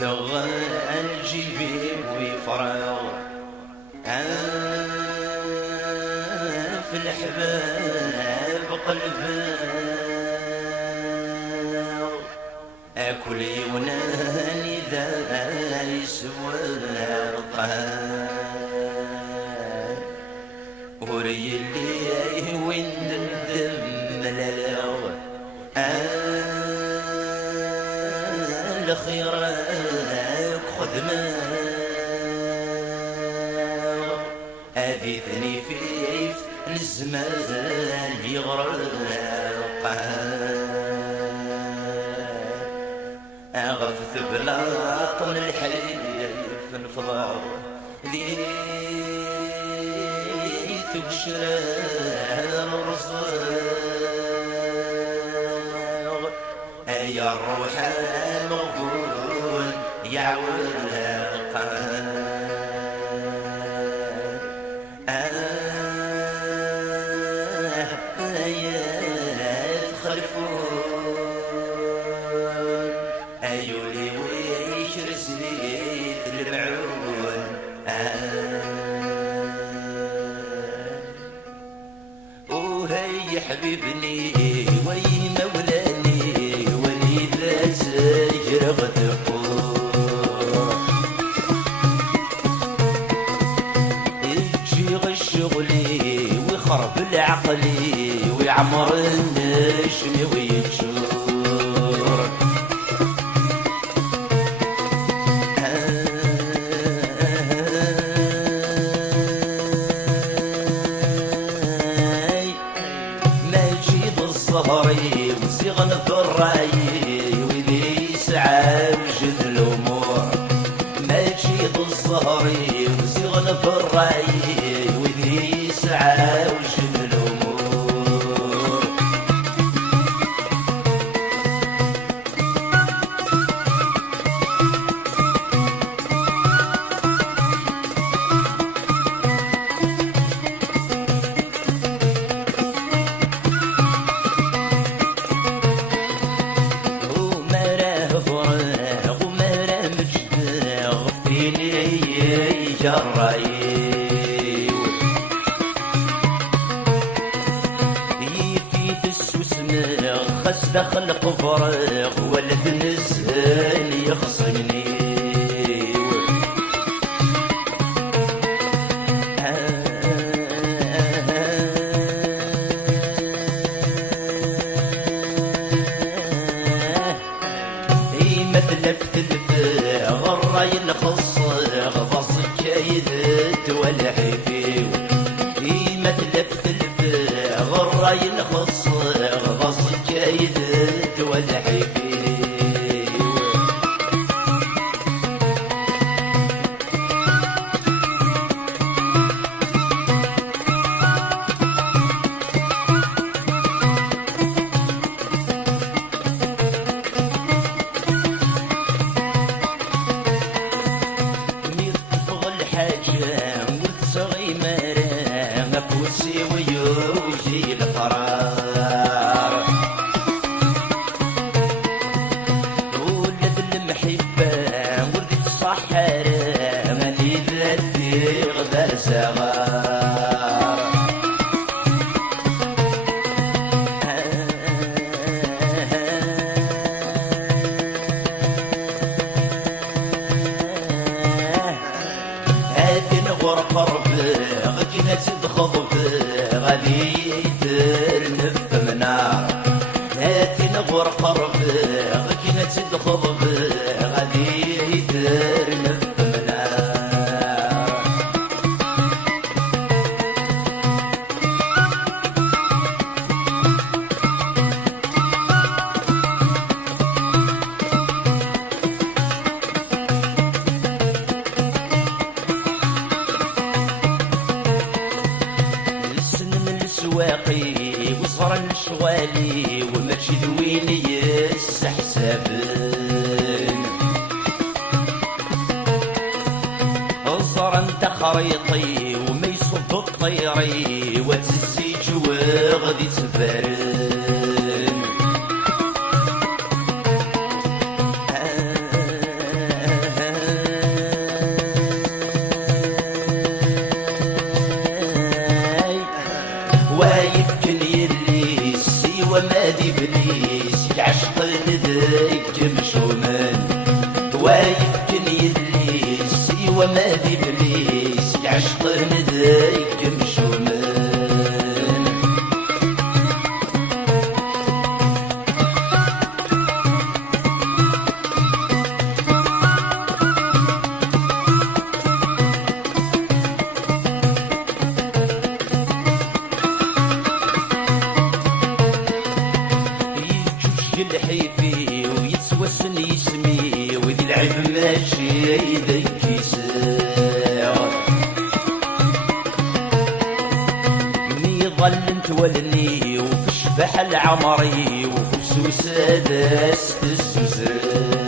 وثغ الجبين ويفرغ في الحباب قلبه أكل يونان إذا يسوى القهر وري اللي وين الدم للغ الخيرك خدمه أذيثني في الزمان يغرق أغفت بلاطن الحليف الفضاء ذيث وشرى الرزاق يا الروح المغفور يعود أيولي ويشر زيت المعون وهي حبيبني وي مولاني وليد لا سجر غدقور يجي غشغلي ويخرب العقلي ويعمر النجم ويجور الظهري وزغن الراي وذي يسعى وجد الامور ما تجيد الظهري وزغن الراي وذي يسعى وجد الامور جرايب يفيد السوسمة خس دخل قفرق ولد نزهل يخصمني مثل التلفة غراي الخص كايدت والحفيو مثل التلفة غراي الخص غص كايدت والحفيو ويوجي القرار ولد المحبة ولد الصحراء ماني ذاتي غدا صغار هاتي نغور قرب غجنا تدخض غادي يترنف منار هاتي نغور قرب غجنا تدخض غادي يترنف منار السواقي وصغر الشوالي وماشي ذوين يستحسبن الزر انت خريطي وما يصب الطيري وتسي جواغ دي تبرن إبليس يعشق ذيك مشومان وايف كن يدليس إيوا ما ذي إبليس يعشق ذيك مشومان الحيفي ويتسوسن يسمي وذي العيب ماشي يديك يساعد مي ظل نتولني وفي الشبح العمري وفي السوسة داست السوسان